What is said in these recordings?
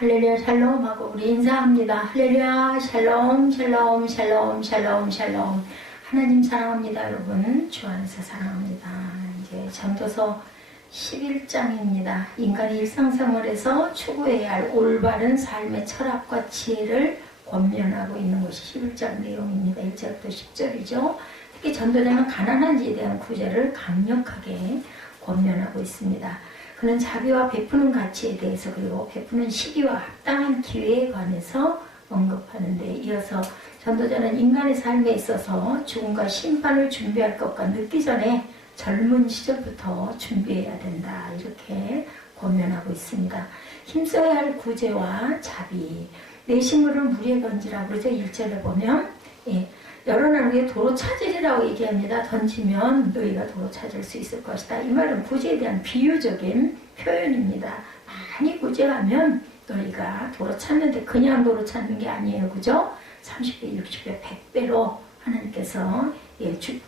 할렐루야 샬롬 하고 우리 인사합니다. 할렐루야 샬롬 샬롬 샬롬 샬롬 샬롬. 하나님 사랑합니다. 여러분 주 안에서 사랑합니다. 이제 전도서 11장입니다. 인간이 일상생활에서 추구해야 할 올바른 삶의 철학과 지혜를 권면하고 있는 것이 11장 내용입니다. 1절부터 10절이죠. 특히 전도자는 가난한 이에 대한 구제를 강력하게 권면하고 있습니다. 그는 자비와 베푸는 가치에 대해서 그리고 베푸는 시기와 합당한 기회에 관해서 언급하는데, 이어서 전도자는 인간의 삶에 있어서 죽음과 심판을 준비할 것과 늦기 전에 젊은 시절부터 준비해야 된다, 이렇게 권면하고 있습니다. 힘써야 할 구제와 자비, 내 식물을 물에 던지라고 그러죠. 1절에 보면 여러 날 후에 도로 찾으리라고 얘기합니다. 던지면 너희가 도로 찾을 수 있을 것이다. 이 말은 구제에 대한 비유적인 표현입니다. 많이 구제하면 너희가 도로 찾는데 그냥 도로 찾는 게 아니에요. 그죠? 30배, 60배, 100배로 하나님께서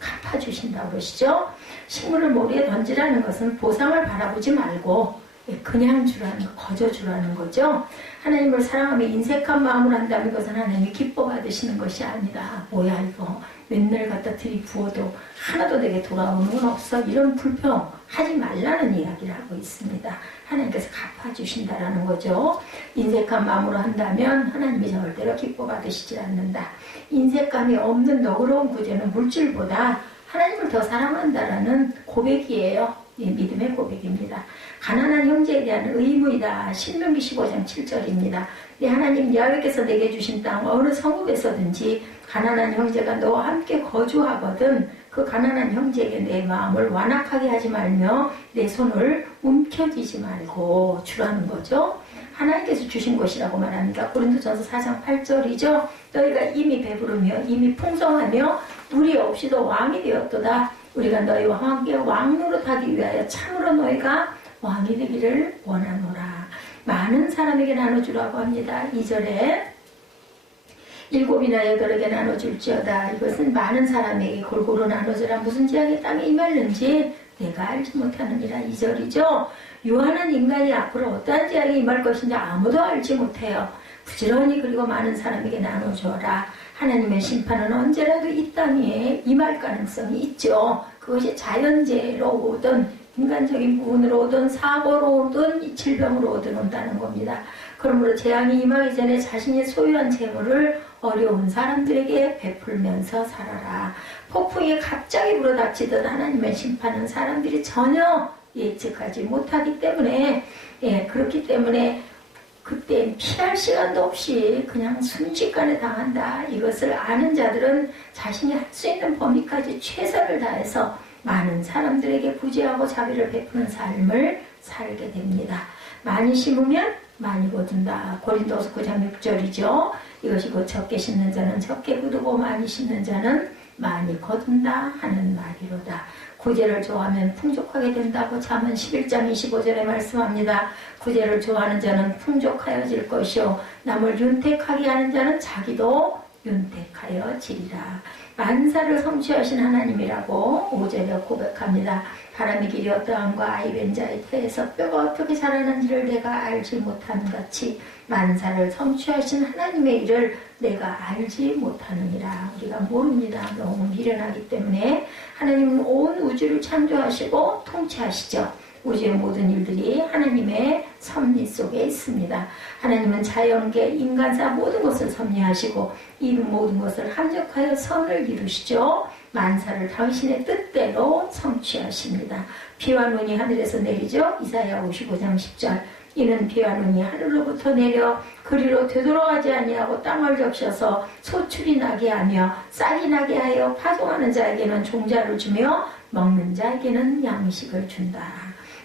갚아주신다고 그러시죠. 식물을 모래에 던지라는 것은 보상을 바라보지 말고 그냥 주라는 거, 거저 주라는 거죠. 하나님을 사랑하며 인색한 마음을 한다는 것은 하나님이 기뻐 받으시는 것이 아니라, 뭐야 이거 맨날 갖다 들이부어도 하나도 내게 돌아오는 건 없어, 이런 불평 하지 말라는 이야기를 하고 있습니다. 하나님께서 갚아주신다라는 거죠. 인색한 마음으로 한다면 하나님이 절대로 기뻐 받으시지 않는다. 인색감이 없는 너그러운 구제는 물질보다 하나님을 더 사랑한다라는 고백이에요. 믿음의 고백입니다. 가난한 형제에 대한 의무이다. 신명기 15장 7절입니다. 네, 하나님 야훼께서 내게 주신 땅 어느 성읍에서든지 가난한 형제가 너와 함께 거주하거든 그 가난한 형제에게 내 마음을 완악하게 하지 말며 내 손을 움켜쥐지 말고 주라는 거죠. 하나님께서 주신 것이라고 말합니다. 고린도전서 4장 8절이죠. 너희가 이미 배부르며 이미 풍성하며 우리 없이도 왕이 되었도다. 우리가 너희와 함께 왕노릇하기 위하여 참으로 너희가 왕이 되기를 원하노라. 많은 사람에게 나눠주라고 합니다. 2절에 7이나 8에게 나눠줄지어다. 이것은 많은 사람에게 골고루 나눠주라. 무슨 지역의 땅에 임할는지 내가 알지 못하느니라. 2절이죠. 유한한 인간이 앞으로 어떠한 지역에 임할 것인지 아무도 알지 못해요. 부지런히 그리고 많은 사람에게 나눠줘라. 하나님의 심판은 언제라도 이 땅에 임할 가능성이 있죠. 그것이 자연재해로 오든 인간적인 부분으로 오든 사고로 오든 질병으로 오든 온다는 겁니다. 그러므로 재앙이 임하기 전에 자신이 소유한 재물을 어려운 사람들에게 베풀면서 살아라. 폭풍이 갑자기 불어닥치던 하나님의 심판은 사람들이 전혀 예측하지 못하기 때문에, 그렇기 때문에 그때 피할 시간도 없이 그냥 순식간에 당한다. 이것을 아는 자들은 자신이 할 수 있는 범위까지 최선을 다해서 많은 사람들에게 구제하고 자비를 베푸는 삶을 살게 됩니다. 많이 심으면 많이 거둔다. 고린도서 9장 6절이죠. 이것이 곧 적게 심는 자는 적게 거두고 많이 심는 자는 많이 거둔다 하는 말이로다. 구제를 좋아하면 풍족하게 된다고 잠언 11장 25절에 말씀합니다. 구제를 좋아하는 자는 풍족하여질 것이요 남을 윤택하게 하는 자는 자기도 윤택하여지리라. 만사를 성취하신 하나님이라고 5절에 고백합니다. 바람의 길이 어떠함과 아이벤 자의 태에서 뼈가 어떻게 자라는지를 내가 알지 못하는 같이 만사를 성취하신 하나님의 일을 내가 알지 못하느니라. 우리가 모릅니다. 너무 미련하기 때문에. 하나님은 온 우주를 창조하시고 통치하시죠. 우주의 모든 일들이 하나님의 섭리 속에 있습니다. 하나님은 자연계, 인간사 모든 것을 섭리하시고 이 모든 것을 합력하여 선을 이루시죠. 만사를 당신의 뜻대로 성취하십니다. 비와 눈이 하늘에서 내리죠. 이사야 55장 10절. 이는 비와 눈이 하늘로부터 내려 그리로 되돌아가지 아니하고 땅을 적셔서 소출이 나게 하며 쌀이 나게 하여 파종하는 자에게는 종자를 주며 먹는 자에게는 양식을 준다.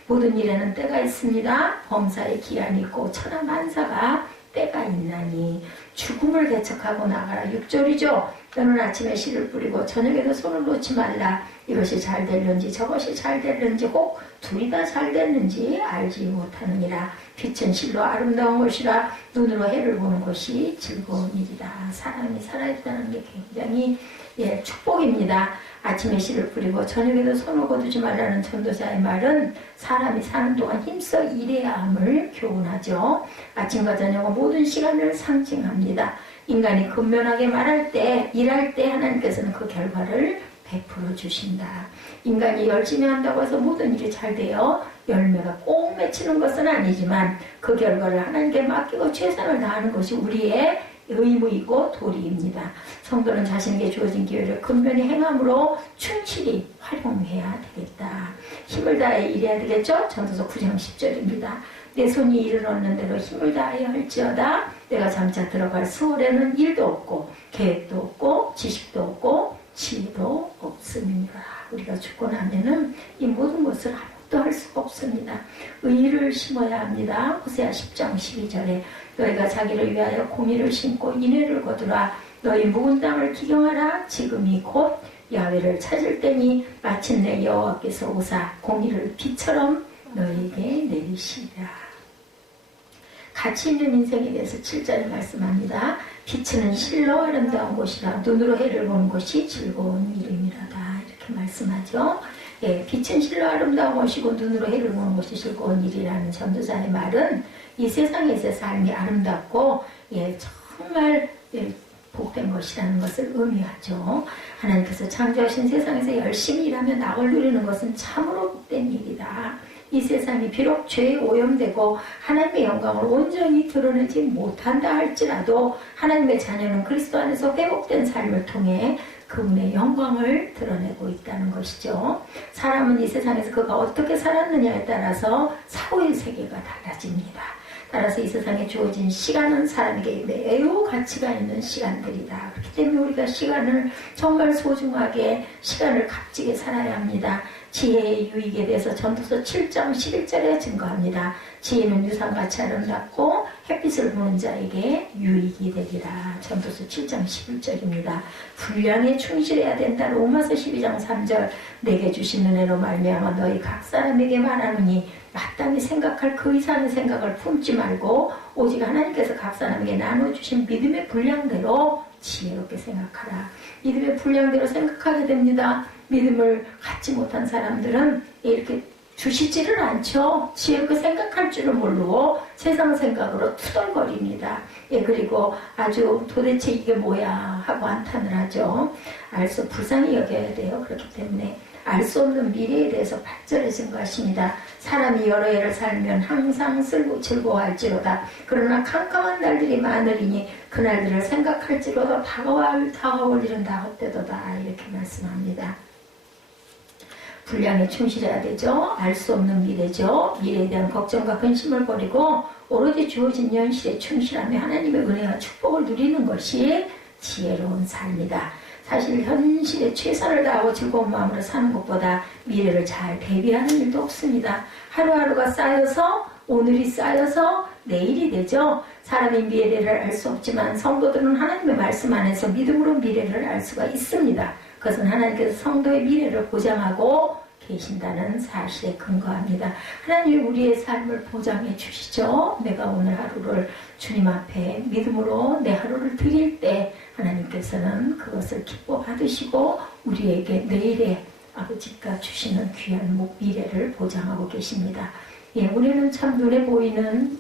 모든 일에는 때가 있습니다. 범사에 기한이 있고 천하만사가 때가 있나니 죽음을 개척하고 나가라. 6절이죠. 너는 아침에 씨를 뿌리고 저녁에도 손을 놓지 말라. 이것이 잘 될는지 저것이 잘 될는지 혹 둘이 다 잘 됐는지 알지 못하느니라. 빛은 실로 아름다운 것이라 눈으로 해를 보는 것이 즐거운 일이라. 사람이 살아있다는 게 굉장히 축복입니다. 아침에 씨를 뿌리고 저녁에도 손을 거두지 말라는 전도자의 말은 사람이 사는 동안 힘써 일해야 함을 교훈하죠. 아침과 저녁은 모든 시간을 상징합니다. 인간이 근면하게 말할 때, 일할 때 하나님께서는 그 결과를 베풀어 주신다. 인간이 열심히 한다고 해서 모든 일이 잘 되어 열매가 꼭 맺히는 것은 아니지만 그 결과를 하나님께 맡기고 최선을 다하는 것이 우리의 의무이고 도리입니다. 성도는 자신에게 주어진 기회를 근면히 행함으로 충실히 활용해야 되겠다. 힘을 다해 일해야 되겠죠? 전도서 9장 10절입니다. 내 손이 이를 얻는 대로 힘을 다하여 할지어다. 내가 잠자 들어갈 수월에는 일도 없고 계획도 없고 지식도 없고 지혜도 없습니다. 우리가 죽고 나면은 이 모든 것을 아무것도 할 수가 없습니다. 의의를 심어야 합니다. 호세아 10장 12절에 너희가 자기를 위하여 공의를 심고 인애를 거두라. 너희 묵은 땅을 기경하라. 지금이 곧 야훼를 찾을 때니 마침내 여호와께서 오사 공의를 비처럼 너희에게 내리시리라. 가치 있는 인생에 대해서 7절에 말씀합니다. 빛은 실로 아름다운 곳이라 눈으로 해를 보는 것이 즐거운 일임이라다. 이렇게 말씀하죠. 빛은 실로 아름다운 것이고 눈으로 해를 보는 것이 즐거운 일이라는 전도자의 말은 이 세상에서 삶이 아름답고 정말 복된 것이라는 것을 의미하죠. 하나님께서 창조하신 세상에서 열심히 일하며 낙을 누리는 것은 참으로 복된 일이다. 이 세상이 비록 죄에 오염되고 하나님의 영광을 온전히 드러내지 못한다 할지라도 하나님의 자녀는 그리스도 안에서 회복된 삶을 통해 그분의 영광을 드러내고 있다는 것이죠. 사람은 이 세상에서 그가 어떻게 살았느냐에 따라서 사고의 세계가 달라집니다. 따라서 이 세상에 주어진 시간은 사람에게 매우 가치가 있는 시간들이다. 그렇기 때문에 우리가 시간을 정말 소중하게 시간을 값지게 살아야 합니다. 지혜의 유익에 대해서 전도서 7장 11절에 증거합니다. 지혜는 유산같이 아름답고 햇빛을 보는 자에게 유익이 되리라. 전도서 7장 11절입니다. 분량에 충실해야 된다. 로마서 12장 3절 내게 주신 은혜로 말미암아 너희 각 사람에게 말하노니 마땅히 생각할 그 이상의 생각을 품지 말고 오직 하나님께서 각 사람에게 나눠주신 믿음의 분량대로 지혜롭게 생각하라. 믿음의 분량대로 생각하게 됩니다. 믿음을 갖지 못한 사람들은 이렇게 주시지를 않죠. 지혜롭게 생각할 줄을 모르고 세상 생각으로 투덜거립니다. 그리고 아주 도대체 이게 뭐야 하고 한탄을 하죠. 알수 불쌍히 여겨야 돼요. 그렇기 때문에 알 수 없는 미래에 대해서 발전해 증거하십니다. 사람이 여러 해를 살면 항상 즐거워할지로다. 그러나 캄캄한 날들이 많으리니 그날들을 생각할지로다. 다가올 일은 다 헛되도다. 이렇게 말씀합니다. 분량에 충실해야 되죠. 알 수 없는 미래죠. 미래에 대한 걱정과 근심을 버리고 오로지 주어진 현실에 충실하며 하나님의 은혜와 축복을 누리는 것이 지혜로운 삶이다. 사실 현실에 최선을 다하고 즐거운 마음으로 사는 것보다 미래를 잘 대비하는 일도 없습니다. 하루하루가 쌓여서 오늘이 쌓여서 내일이 되죠. 사람이 미래를 알 수 없지만 성도들은 하나님의 말씀 안에서 믿음으로 미래를 알 수가 있습니다. 그것은 하나님께서 성도의 미래를 보장하고 계신다는 사실에 근거합니다. 하나님이 우리의 삶을 보장해 주시죠. 내가 오늘 하루를 주님 앞에 믿음으로 내 하루를 드릴 때 하나님께서는 그것을 기뻐 받으시고 우리에게 내일의 아버지가 주시는 귀한 미래를 보장하고 계십니다. 우리는 참 눈에 보이는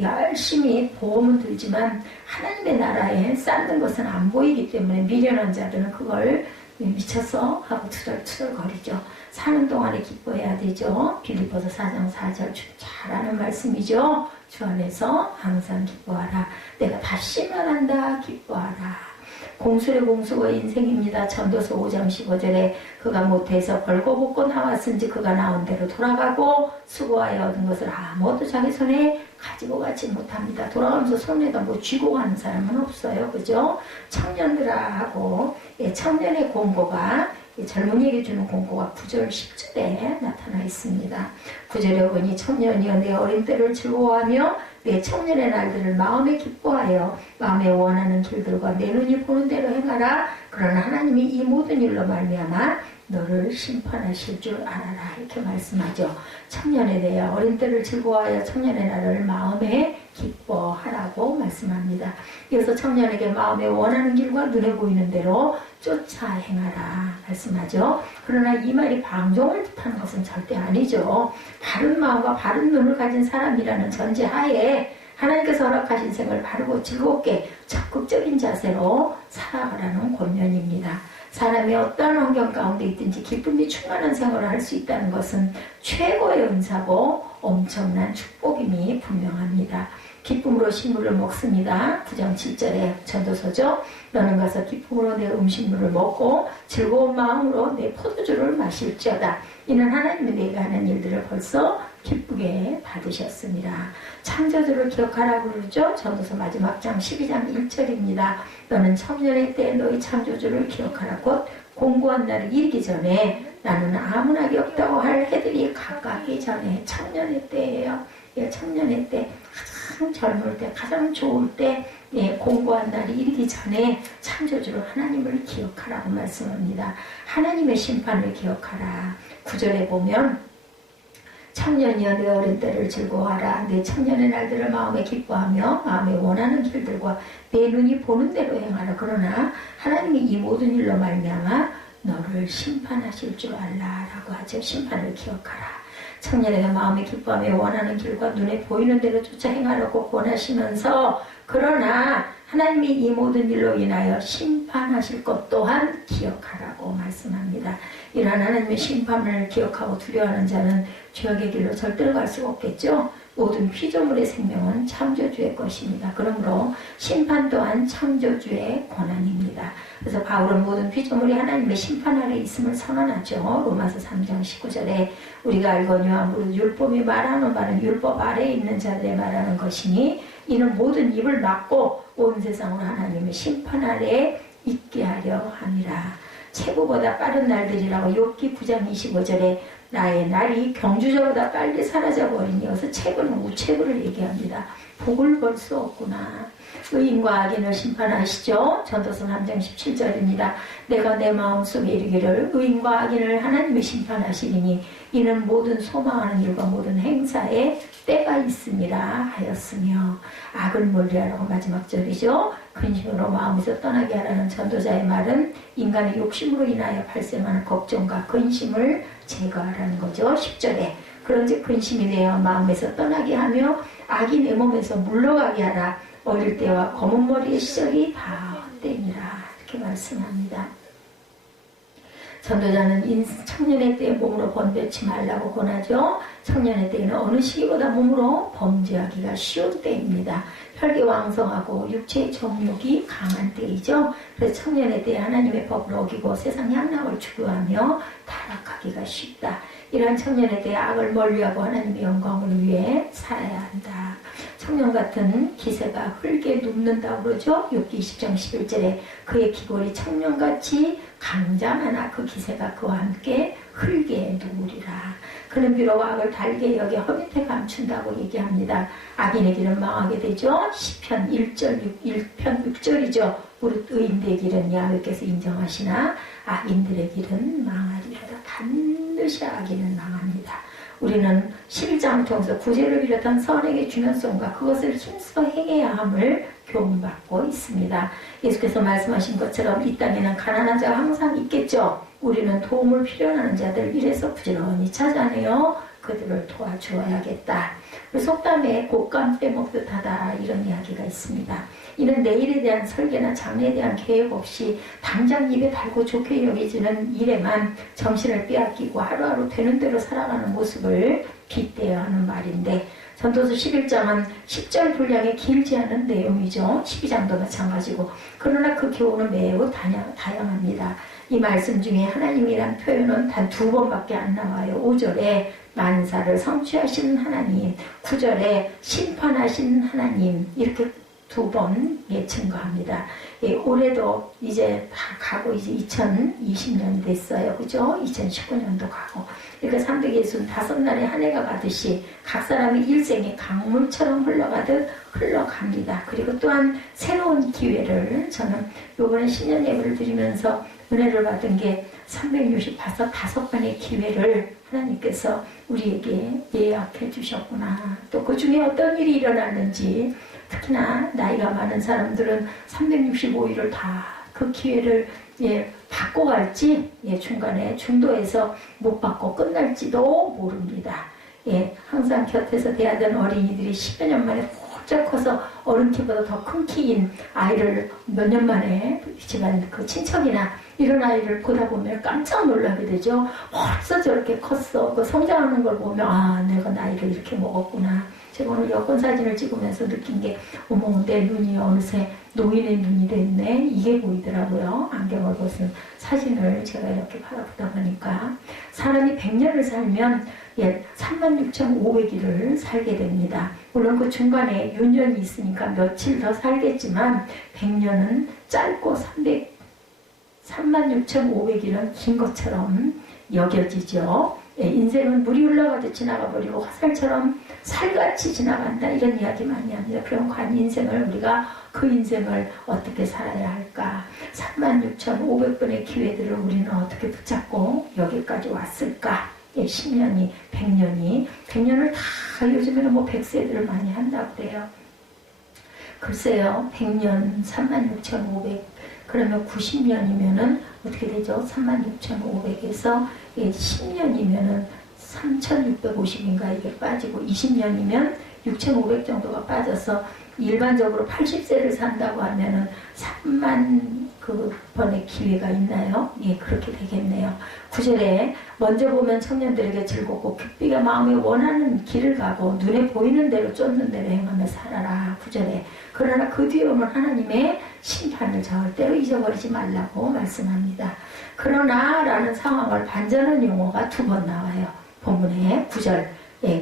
열심히 보험은 들지만 하나님의 나라에 쌓는 것은 안 보이기 때문에 미련한 자들은 그걸 미쳐서 하고 투덜투덜거리죠. 사는 동안에 기뻐해야 되죠. 빌립보서 4장 4절 잘 아는 말씀이죠. 주 안에서 항상 기뻐하라. 내가 다시 말한다. 기뻐하라. 공술의 공수가 인생입니다. 전도서 5장 15절에 그가 못해서 벌거벗고 나왔은지 그가 나온 대로 돌아가고 수고하여 얻은 것을 아무것도 자기 손에 가지고 가지 못합니다. 돌아가면서 손에다 뭐 쥐고 가는 사람은 없어요. 그죠? 청년들아 하고 청년의 공고가 젊은이에게 주는 공고가 9절 10절에 나타나 있습니다. 9절에 보니 청년이여 내 어린 때를 즐거워하며 내 청년의 날들을 마음에 기뻐하여 마음에 원하는 길들과 내 눈이 보는 대로 행하라. 그러나 하나님이 이 모든 일로 말미암아 너를 심판하실 줄 알아라. 이렇게 말씀하죠. 청년에 대해 어린 때를 즐거워하여 청년의 날을 마음에 기뻐하라고 말씀합니다. 이어서 청년에게 마음에 원하는 길과 눈에 보이는 대로 쫓아 행하라 말씀하죠. 그러나 이 말이 방종을 뜻하는 것은 절대 아니죠. 바른 마음과 바른 눈을 가진 사람이라는 전제하에 하나님께서 허락하신 생을 바르고 즐겁게 적극적인 자세로 살아가라는 권면입니다. 사람이 어떠한 환경 가운데 있든지 기쁨이 충만한 생활을 할 수 있다는 것은 최고의 은사고 엄청난 축복임이 분명합니다. 기쁨으로 식물을 먹습니다. 9장 7절에 전도서죠. 너는 가서 기쁨으로 내 음식물을 먹고 즐거운 마음으로 내 포도주를 마실지어다. 이는 하나님이 내가 하는 일들을 벌써 기쁘게 받으셨습니다. 창조주를 기억하라고 그러죠. 전도서 마지막 장 12장 1절입니다. 너는 청년의 때에 너희 창조주를 기억하라. 곧 공고한 날이 이르기 전에 나는 아무나게 없다고 할 해들이 가까이 전에 청년의 때예요. 예, 청년의 때 가장 젊을 때 가장 좋을 때 예, 공고한 날이 이르기 전에 창조주를 하나님을 기억하라고 말씀합니다. 하나님의 심판을 기억하라. 9절에 보면 청년이여 내 어린 때를 즐거워하라. 내 청년의 날들을 마음에 기뻐하며 마음에 원하는 길들과 내 눈이 보는 대로 행하라. 그러나 하나님이 이 모든 일로 말미암아 너를 심판하실 줄 알라라고 하죠. 심판을 기억하라. 청년에게 마음에 기뻐하며 원하는 길과 눈에 보이는 대로 쫓아 행하라고 권하시면서 그러나 하나님이 이 모든 일로 인하여 심판하실 것 또한 기억하라고 말씀합니다. 이러한 하나님의 심판을 기억하고 두려워하는 자는 죄악의 길로 절대로 갈 수가 없겠죠. 모든 피조물의 생명은 창조주의 것입니다. 그러므로 심판 또한 창조주의 권한입니다. 그래서 바울은 모든 피조물이 하나님의 심판 아래 있음을 선언하죠. 로마서 3장 19절에 우리가 알거니와 무릇 율법이 말하는 바는 율법 아래에 있는 자들의 말하는 것이니 이는 모든 입을 막고 온 세상을 하나님의 심판 아래에 있게 하려 함이라. 체구보다 빠른 날들이라고 욥기 9장 25절에 나의 날이 경주저보다 빨리 사라져버리니 여기서 체구는 우체구를 얘기합니다. 복을 벌 수 없구나. 의인과 악인을 심판하시죠. 전도서 3장 17절입니다. 내가 내 마음속에 이르기를 의인과 악인을 하나님이 심판하시리니 이는 모든 소망하는 일과 모든 행사에 때가 있음이라 하였으며 악을 멀리하라고 마지막 절이죠. 근심으로 마음에서 떠나게 하라는 전도자의 말은 인간의 욕심으로 인하여 발생하는 걱정과 근심을 제거하라는 거죠. 10절에 그런즉 근심이 내어 마음에서 떠나게 하며 악이 내 몸에서 물러가게 하라. 어릴 때와 검은 머리의 시절이 다 헛되니라. 이렇게 말씀합니다. 전도자는 청년의 때에 몸으로 번되지 말라고 권하죠. 청년의 때에는 어느 시기보다 몸으로 범죄하기가 쉬운 때입니다. 혈기왕성하고 육체의 정욕이 강한 때이죠. 그래서 청년의 때에 하나님의 법을 어기고 세상 향락을 추구하며 타락하기가 쉽다. 이러한 청년의 때에 악을 멀리하고 하나님의 영광을 위해 살아야 한다. 청년 같은 기세가 흙에 눕는다고 그러죠. 욥기 20장 11절에 그의 기골이 청년같이 강장하나 그 기세가 그와 함께 흙에 누우리라. 그는 비록 악을 달게 여겨 허밑에 감춘다고 얘기합니다. 악인의 길은 망하게 되죠. 시편 1편 6절이죠. 무릇 의인들의 길은 야훼께서 인정하시나 악인들의 길은 망하리로다. 반드시 악인은 망합니다. 우리는 11장을 통해서 구제를 비롯한 선행의 중요성과 그것을 힘써 행해야 함을 교훈받고 있습니다. 예수께서 말씀하신 것처럼 이 땅에는 가난한 자가 항상 있겠죠. 우리는 도움을 필요하는 자들 이래서 부지런히 찾아내어 그들을 도와주어야겠다. 속담에 곶감 빼먹듯 하다 이런 이야기가 있습니다. 이는 내일에 대한 설계나 장래에 대한 계획 없이 당장 입에 달고 좋게 여겨지는 일에만 정신을 빼앗기고 하루하루 되는 대로 살아가는 모습을 빗대어야 하는 말인데 전도서 11장은 10절 분량이 길지 않은 내용이죠. 12장도 마찬가지고 그러나 그 교훈은 매우 다양합니다. 이 말씀 중에 하나님이란 표현은 단 2번밖에 안 나와요. 5절에 만사를 성취하신 하나님, 9절에 심판하신 하나님 이렇게 2번 증거합니다. 올해도 이제 다 가고 이제 2020년 됐어요. 그죠? 2019년도 가고. 그러니까 365날의 한 해가 가듯이 각 사람의 일생이 강물처럼 흘러가듯 흘러갑니다. 그리고 또한 새로운 기회를 저는 요번에 신년 예배를 드리면서 은혜를 받은 게 365번의 기회를 하나님께서 우리에게 예약해 주셨구나. 또 그 중에 어떤 일이 일어났는지 특히나 나이가 많은 사람들은 365일을 다 그 기회를 받고 갈지 중간에 중도에서 못 받고 끝날지도 모릅니다. 항상 곁에서 대하던 어린이들이 10여 년 만에 훌쩍 커서 어른 키보다 더 큰 키인 아이를 몇 년 만에 집안 그 친척이나 이런 아이를 보다 보면 깜짝 놀라게 되죠. 벌써 저렇게 컸어. 그 성장하는 걸 보면 아 내가 나이를 이렇게 먹었구나. 제가 오늘 여권 사진을 찍으면서 느낀 게 어머 내 눈이 어느새 노인의 눈이 됐네. 이게 보이더라고요. 안경을 벗은 사진을 제가 이렇게 바라보다 보니까 사람이 100년을 살면 36,500일을 살게 됩니다. 물론 그 중간에 윤년이 있으니까 며칠 더 살겠지만 100년은 짧고 36,500일은 긴 것처럼 여겨지죠. 인생은 물이 흘러가듯 지나가버리고 화살처럼 살같이 지나간다 이런 이야기 많이 합니다. 그럼 과연 인생을 우리가 그 인생을 어떻게 살아야 할까? 36,500번의 기회들을 우리는 어떻게 붙잡고 여기까지 왔을까? 10년이 100년이 100년을 다 요즘에는 뭐 100세들을 많이 한다고 그래요. 글쎄요 100년 36,500 그러면 90년이면은 어떻게 되죠? 36,500에서 10년이면은 3,650인가 이게 빠지고 20년이면 6,500 정도가 빠져서 일반적으로 80세를 산다고 하면은 3만 그 번의 기회가 있나요? 그렇게 되겠네요. 9절에 먼저 보면 청년들에게 즐겁고 빅비가 마음에 원하는 길을 가고 눈에 보이는 대로 쫓는 대로 행하며 살아라. 9절에 그러나 그 뒤에 오면 하나님의 심판을 절대로 잊어버리지 말라고 말씀합니다. 그러나 라는 상황을 반전하는 용어가 2번 나와요. 본문에 9절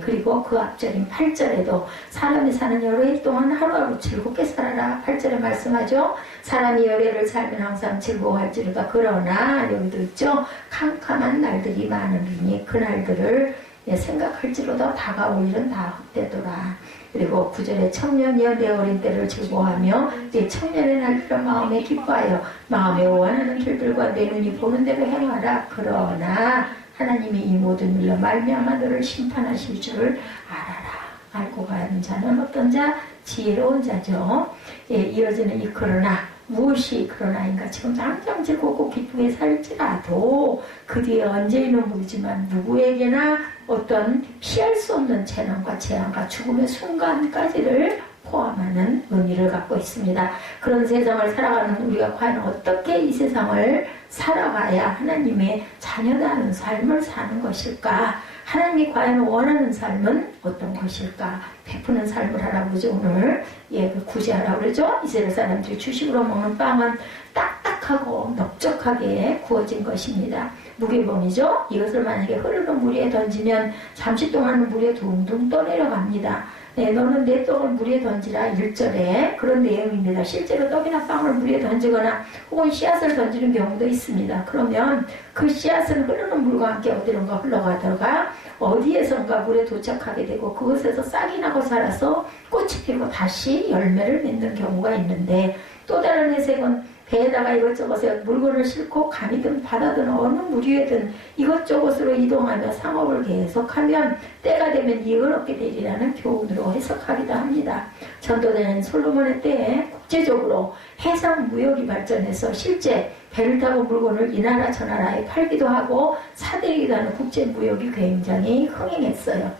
그리고 그 앞절인 8절에도 사람이 사는 여러 해 동안 하루하루 즐겁게 살아라 8절에 말씀하죠. 사람이 여러 해를 살면 항상 즐거워할지로다. 그러나 여기도 있죠. 캄캄한 날들이 많으니 그 날들을 생각할지로다. 다가올 일은 다 헛되더라. 그리고 9절에 청년이여 내 어린 때를 즐거워하며 내 청년의 날들을 마음에 기뻐하여 마음에 원하는 길들과 내 눈이 보는 대로 행하라. 그러나 하나님이 이 모든 일로 말미암아 너를 심판하실 줄을 알아라. 알고 가는 자는 어떤 자? 지혜로운 자죠. 이어지는 이 그러나 무엇이 그러나인가? 지금 당장 즐겁고 기쁘게 살지라도 그 뒤에 언제인은 모르지만 누구에게나 어떤 피할 수 없는 재난과 재앙과 죽음의 순간까지를 포함하는 의미를 갖고 있습니다. 그런 세상을 살아가는 우리가 과연 어떻게 이 세상을 살아가야 하나님의 자녀다는 삶을 사는 것일까? 하나님이 과연 원하는 삶은 어떤 것일까? 베푸는 삶을 하라고 그러죠. 오늘 그 구제하라고 그러죠. 이스라엘 사람들이 주식으로 먹는 빵은 딱딱하고 넓적하게 구워진 것입니다. 무게봉이죠. 이것을 만약에 흐르는 물 위에 던지면 잠시 동안은 물에 둥둥 떠내려갑니다. 너는 내 떡을 물에 던지라 1절에 그런 내용입니다. 실제로 떡이나 빵을 물에 던지거나 혹은 씨앗을 던지는 경우도 있습니다. 그러면 그 씨앗은 흐르는 물과 함께 어디론가 흘러가다가 어디에선가 물에 도착하게 되고 그것에서 싹이 나고 자라서 꽃이 피고 다시 열매를 맺는 경우가 있는데 또 다른 회색은 배에다가 이것저것에 물건을 싣고 강이든 바다든 어느 물 위에든 이것저것으로 이동하며 상업을 계속하면 때가 되면 이익을 얻게 되리라는 교훈으로 해석하기도 합니다. 전도되는 솔로몬의 때에 국제적으로 해상 무역이 발전해서 실제 배를 타고 물건을 이 나라 저 나라에 팔기도 하고 사들이기도 하는 국제 무역이 굉장히 흥행했어요.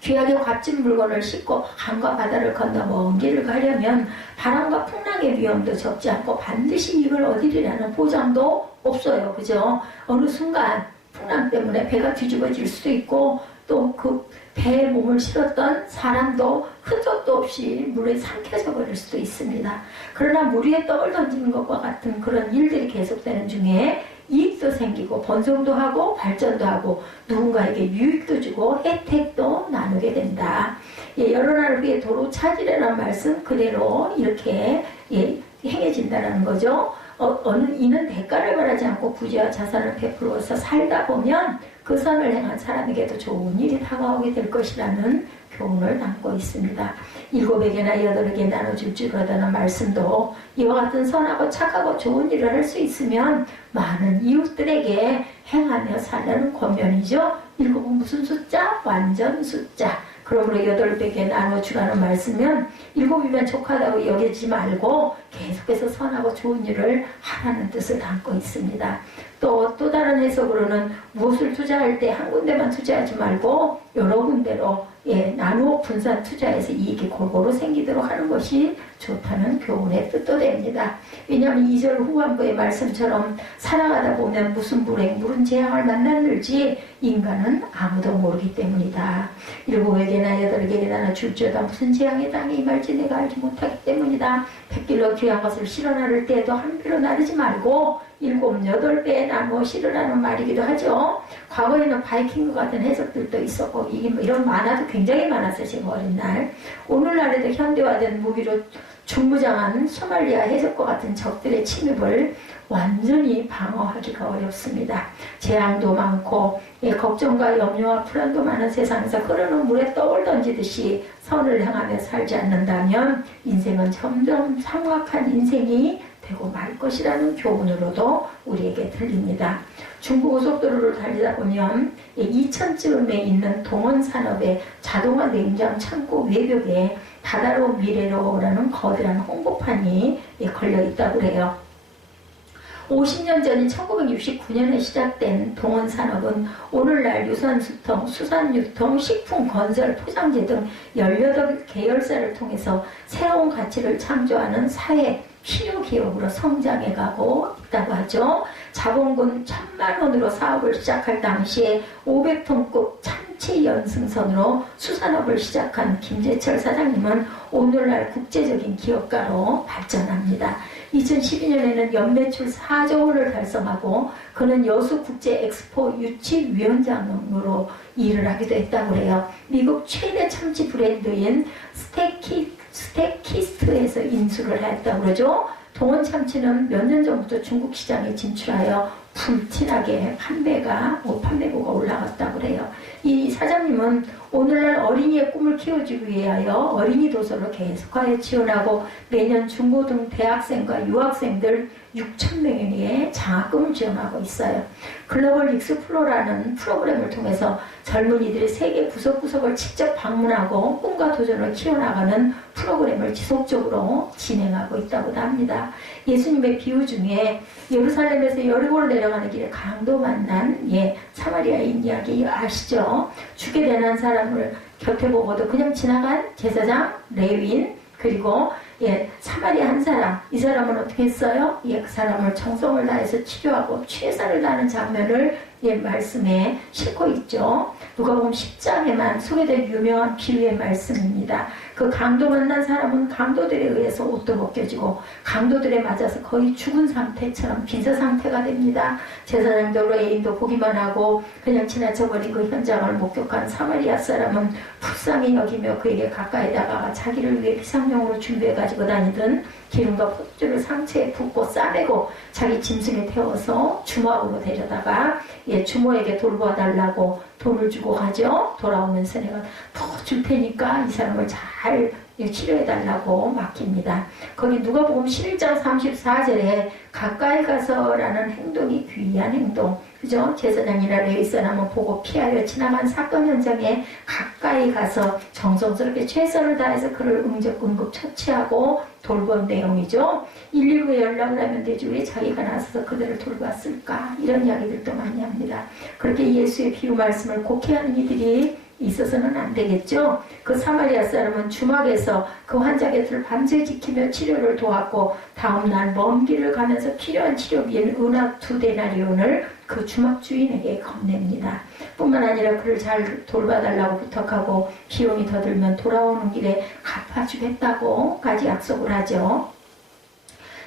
귀하게 값진 물건을 싣고 강과 바다를 건너 먼 길을 가려면 바람과 풍랑의 위험도 적지 않고 반드시 이걸 얻으리라는 보장도 없어요. 그죠? 어느 순간 풍랑 때문에 배가 뒤집어질 수도 있고 또 그 배에 몸을 실었던 사람도 흔적도 없이 물에 삼켜져 버릴 수도 있습니다. 그러나 물 위에 떡을 던지는 것과 같은 그런 일들이 계속되는 중에 이익도 생기고 번성도 하고 발전도 하고 누군가에게 유익도 주고 혜택도 나누게 된다. 예, 여러 날 후에 도로 차지라는 말씀 그대로 이렇게 예, 행해진다는 거죠. 어느 이는 대가를 바라지 않고 부지와 자산을 베풀어서 살다 보면 그 선을 행한 사람에게도 좋은 일이 다가오게 될 것이라는 교훈을 담고 있습니다. 7에게나 8에게 나눠줄 줄 알다는 말씀도 이와 같은 선하고 착하고 좋은 일을 할 수 있으면 많은 이웃들에게 행하며 살라는 권면이죠. 7은 무슨 숫자? 완전 숫자. 그러므로 8배에게 나눠주라는 말씀은 7이면 족하다고 여기지 말고 계속해서 선하고 좋은 일을 하라는 뜻을 담고 있습니다. 또 다른 해석으로는 무엇을 투자할 때 한 군데만 투자하지 말고 여러 군데로 나누어 분산 투자해서 이익이 골고루 생기도록 하는 것이 좋다는 교훈의 뜻도 됩니다. 왜냐하면 2절 후반부의 말씀처럼 살아가다 보면 무슨 불행, 무슨 재앙을 만나는지 인간은 아무도 모르기 때문이다. 7에게나 8에게 나눠줄지어다 무슨 재앙이 땅에 임할지 내가 알지 못하기 때문이다. 100길로 귀한 것을 실어 나를 때에도 한 배로 나르지 말고 7, 8배에 나누어 실으라는 말이기도 하죠. 과거에는 바이킹과 같은 해석들도 있었고 이런 만화도 굉장히 많았어요. 제가 어린 날. 오늘날에도 현대화된 무기로 중무장한 소말리아 해적과 같은 적들의 침입을 완전히 방어하기가 어렵습니다. 재앙도 많고 걱정과 염려와 불안도 많은 세상에서 흐르는 물에 떡을 던지듯이 선을 행하며 살지 않는다면 인생은 점점 삭막한 인생이 되고 말 것이라는 교훈으로도 우리에게 들립니다. 중부 고속도로를 달리다 보면 2000쯤에 있는 동원산업의 자동화 냉장 창고 외벽에 다다로운 미래로라는 거대한 홍보판이 걸려 있다고 그래요. 50년 전인 1969년에 시작된 동원산업은 오늘날 유산수통, 수산유통, 식품, 건설, 포장재 등 18계열사를 통해서 새로운 가치를 창조하는 사회 필요 기업으로 성장해가고 있다고 하죠. 자본금 1000만 원으로 사업을 시작할 당시에 500톤급 참치 연승선으로 수산업을 시작한 김재철 사장님은 오늘날 국제적인 기업가로 발전합니다. 2012년에는 연매출 4조 원을 달성하고 그는 여수국제 엑스포 유치위원장으로 일을 하기도 했다고 해요. 미국 최대 참치 브랜드인 스테키스트에서 인수를 했다고 그러죠. 동원 참치는 몇 년 전부터 중국 시장에 진출하여 불티나게 판매고가 올라갔다고 그래요. 이 사장님은 오늘날 어린이의 꿈을 키워주기 위하여 어린이 도서를 계속하여 지원하고 매년 중고등 대학생과 유학생들 6,000명에게 장학금을 지원하고 있어요. 글로벌 익스플로라는 프로그램을 통해서 젊은이들이 세계 구석구석을 직접 방문하고 꿈과 도전을 키워나가는 프로그램을 지속적으로 진행하고 있다고 합니다. 예수님의 비유 중에 예루살렘에서 여리고로 내려가는 길에 강도 만난 사마리아인 이야기 아시죠? 죽게 되는 사람을 곁에 보고도 그냥 지나간 제사장, 레위인, 그리고 사마리아 한 사람, 이 사람은 어떻게 했어요? 그 사람을 정성을 다해서 치료하고 최선을 다하는 장면을 말씀에 싣고 있죠. 누가복음 10장에만 소개된 유명한 비유의 말씀입니다. 그 강도 만난 사람은 강도들에 의해서 옷도 벗겨지고 강도들에 맞아서 거의 죽은 상태처럼 빈사 상태가 됩니다. 제사장도 레인도 보기만 하고 그냥 지나쳐버린 그 현장을 목격한 사마리아 사람은 불쌍히 여기며 그에게 가까이 다가가 자기를 위해 비상용으로 준비해 가지고 다니던 기름과 포도주를 상체에 붓고 싸매고 자기 짐승에 태워서 주모하고 데려다가 주모에게 돌봐달라고 돈을 주고 가죠. 돌아오면서 내가 더 줄 테니까 이 사람을 잘 치료해달라고 맡깁니다. 거기 누가복음 11장 34절에 가까이 가서라는 행동이 귀한 행동, 그죠? 제사장이나 레위 사람은 보고 피하려 지나간 사건 현장에 가까이 가서 정성스럽게 최선을 다해서 그를 응급 처치하고 돌본 내용이죠. 119에 연락을 하면 되지 왜 자기가 나서서 그들을 돌봤을까? 이런 이야기들도 많이 합니다. 그렇게 예수의 비유 말씀을 곡해하는 이들이 있어서는 안 되겠죠. 그 사마리아 사람은 주막에서 그 환자 곁을 밤새 지키며 치료를 도왔고 다음날 먼 길을 가면서 필요한 치료비인 은화 2데나리온을 그 주막 주인에게 건넵니다. 뿐만 아니라 그를 잘 돌봐달라고 부탁하고 비용이 더 들면 돌아오는 길에 갚아주겠다고까지 약속을 하죠.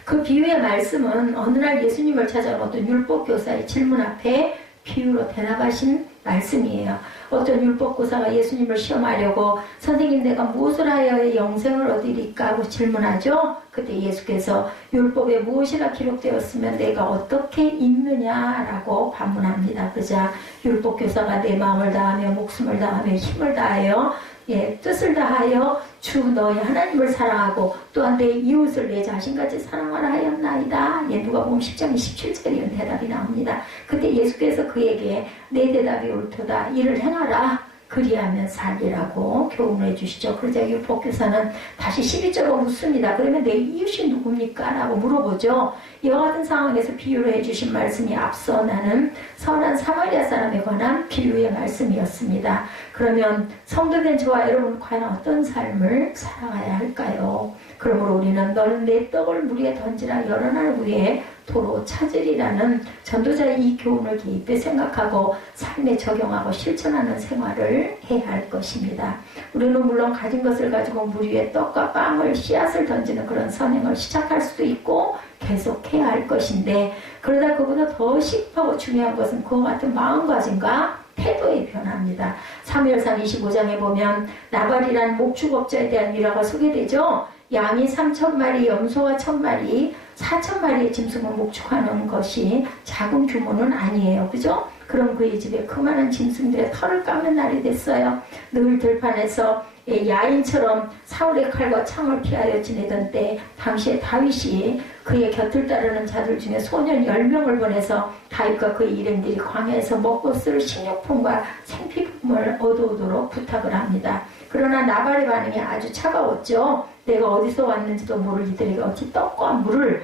그 비유의 말씀은 어느 날 예수님을 찾아온 어떤 율법교사의 질문 앞에 비유로 대답하신 말씀이에요. 어떤 율법교사가 예수님을 시험하려고 선생님 내가 무엇을 하여야 영생을 얻으리까 하고 질문하죠. 그때 예수께서 율법에 무엇이라 기록되었으면 내가 어떻게 읽느냐라고 반문합니다. 그러자 율법교사가 내 마음을 다하며 목숨을 다하며 힘을 다하여 뜻을 다하여 주 너희 하나님을 사랑하고 또한 내 이웃을 내 자신같이 사랑하라 하였나이다. 누가복음 10장 27절에 이런 대답이 나옵니다. 그때 예수께서 그에게 내 대답이 옳도다. 이를 행하라. 그리하면 살리라고 교훈을 해주시죠. 그러자 율법교사는 다시 12절로 묻습니다. 그러면 내 이웃이 누굽니까? 라고 물어보죠. 이와 같은 상황에서 비유를 해주신 말씀이 앞서 나는 선한 사마리아 사람에 관한 비유의 말씀이었습니다. 그러면 성도된 저와 여러분 과연 어떤 삶을 살아가야 할까요? 그러므로 우리는 너는 내 떡을 물에 던지라 여러 날 후에 도로 찾으리라는 전도자의 이 교훈을 깊이 생각하고 삶에 적용하고 실천하는 생활을 해야 할 것입니다. 우리는 물론 가진 것을 가지고 물 위에 떡과 빵을 씨앗을 던지는 그런 선행을 시작할 수도 있고 계속해야 할 것인데 그러다 그보다 더 시급하고 중요한 것은 그와 같은 마음가짐과 태도의 변화입니다. 사무엘상 25장에 보면 나발이란 목축업자에 대한 일화가 소개되죠. 양이 3,000마리, 염소가 1,000마리, 4,000마리의 짐승을 목축하는 것이 작은 규모는 아니에요. 그죠? 그럼 그의 집에 그만한 짐승들의 털을 깎는 날이 됐어요. 늘 들판에서 야인처럼 사울의 칼과 창을 피하여 지내던 때 당시에 다윗이 그의 곁을 따르는 자들 중에 소년 10명을 보내서 다윗과 그의 일행들이 광야에서 먹고 쓸 식료품과 생필품을 얻어오도록 부탁을 합니다. 그러나 나발의 반응이 아주 차가웠죠. 내가 어디서 왔는지도 모를 이들에게 어찌 떡과 물을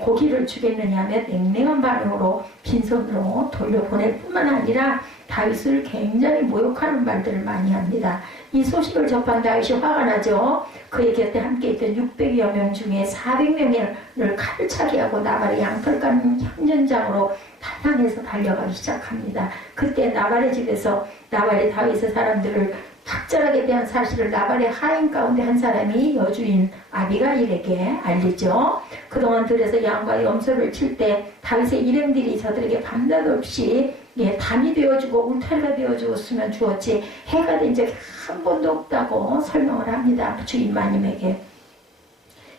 고기를 주겠느냐 하며 냉랭한 반응으로 빈손으로 돌려보낼 뿐만 아니라 다윗을 굉장히 모욕하는 말들을 많이 합니다. 이 소식을 접한 다윗이 화가 나죠. 그의 곁에 함께 있던 600여 명 중에 400명을 칼을 차게 하고 나발의 양털 깎는 현장으로 타향해서 달려가기 시작합니다. 그때 나발의 집에서 나발이 다윗의 사람들을 탁절하게 대한 사실을 나발의 하인 가운데 한 사람이 여주인 아비가일에게 알리죠. 그동안 들에서 양과 염소를 칠 때 다윗의 일행들이 저들에게 밤낮 없이 담이 되어주고 울타리가 되어주었으면 주었지 해가 된 적이 한 번도 없다고 설명을 합니다. 주인 마님에게.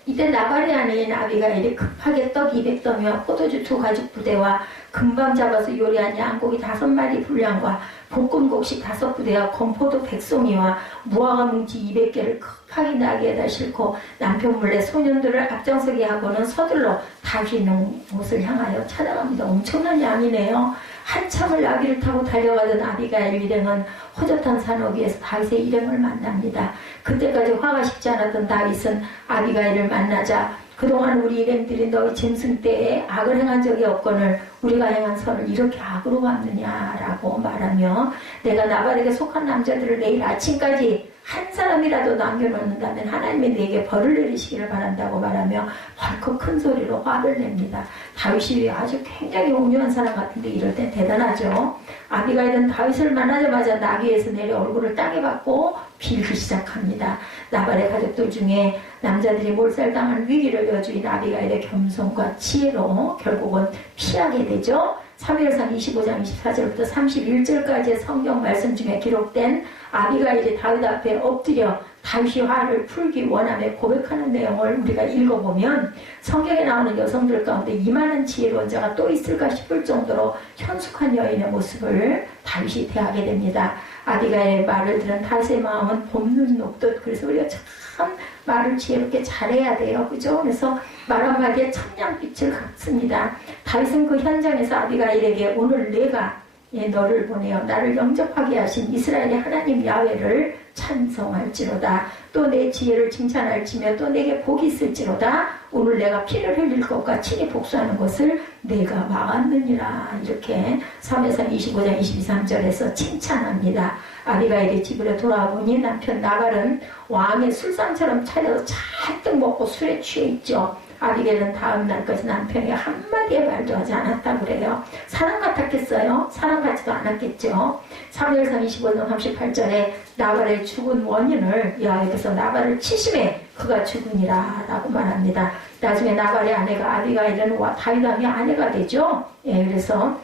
이때 나발이 아닌 아비가일이 급하게 떡 200더미와 포도주 2가죽 부대와 금방 잡아서 요리한 양고기 5마리 분량과 볶은 곡식 5부대와 건포도 100송이와 무화과 뭉치 200개를 급하게 나귀에다 싣고 남편 몰래 소년들을 앞장서게 하고는 서둘러 다윗이 있는 곳을 향하여 찾아갑니다. 엄청난 양이네요. 한참을 나귀를 타고 달려가던 아비가일 일행은 허젓한 산업 위에서 다윗의 일행을 만납니다. 그때까지 화가 식지 않았던 다윗은 아비가일을 만나자 그동안 우리 일행들이 너희 짐승 때에 악을 행한 적이 없거늘 우리가 행한 선을 이렇게 악으로 갚느냐라고 말하며 내가 나발에게 속한 남자들을 내일 아침까지 한 사람이라도 남겨놓는다면 하나님이 내게 벌을 내리시기를 바란다고 말하며 벌컥 큰 소리로 화를 냅니다. 다윗이 아주 굉장히 온유한 사람 같은데 이럴 땐 대단하죠. 아비가일은 다윗을 만나자마자 나귀에서 내려 얼굴을 땅에 박고 빌기 시작합니다. 나발의 가족들 중에 남자들이 몰살당한 위기를 여주인 아비가일의 겸손과 지혜로 결국은 피하게 되죠. 사무엘상 25장 24절부터 31절까지의 성경 말씀 중에 기록된 아비가일이 다윗 앞에 엎드려 다윗이 화를 풀기 원하며 고백하는 내용을 우리가 읽어보면 성경에 나오는 여성들 가운데 이만한 지혜로운 자가 또 있을까 싶을 정도로 현숙한 여인의 모습을 다윗이 대하게 됩니다. 아비가일의 말을 들은 다윗의 마음은 봄눈 녹듯 그래서 우리가 참 말을 지혜롭게 잘해야 돼요. 그죠? 그래서 말 한마디에 천냥빛을 갖습니다. 다윗은 그 현장에서 아비가일에게 오늘 내가 너를 보내어 나를 영접하게 하신 이스라엘의 하나님 야훼를 찬송할지로다. 또 내 지혜를 칭찬할지며 또 내게 복이 있을지로다. 오늘 내가 피를 흘릴 것과 친히 복수하는 것을 내가 막았느니라. 이렇게 사무엘상 25장 22~23절에서 칭찬합니다. 아비가일이 집으로 돌아보니 남편 나발은 왕의 술상처럼 차려서 잔뜩 먹고 술에 취해 있죠. 아비가일은 다음 날까지 남편에게 한마디의 말도 하지 않았다고 그래요. 사람 같았겠어요? 사람 같지도 않았겠죠. 사무엘상 25장 38절에 나발의 죽은 원인을 여호와께서 나발을 치심에 그가 죽으니라 라고 말합니다. 나중에 나발의 아내가 아비가일은 다윗 왕의 아내가 되죠. 예, 그래서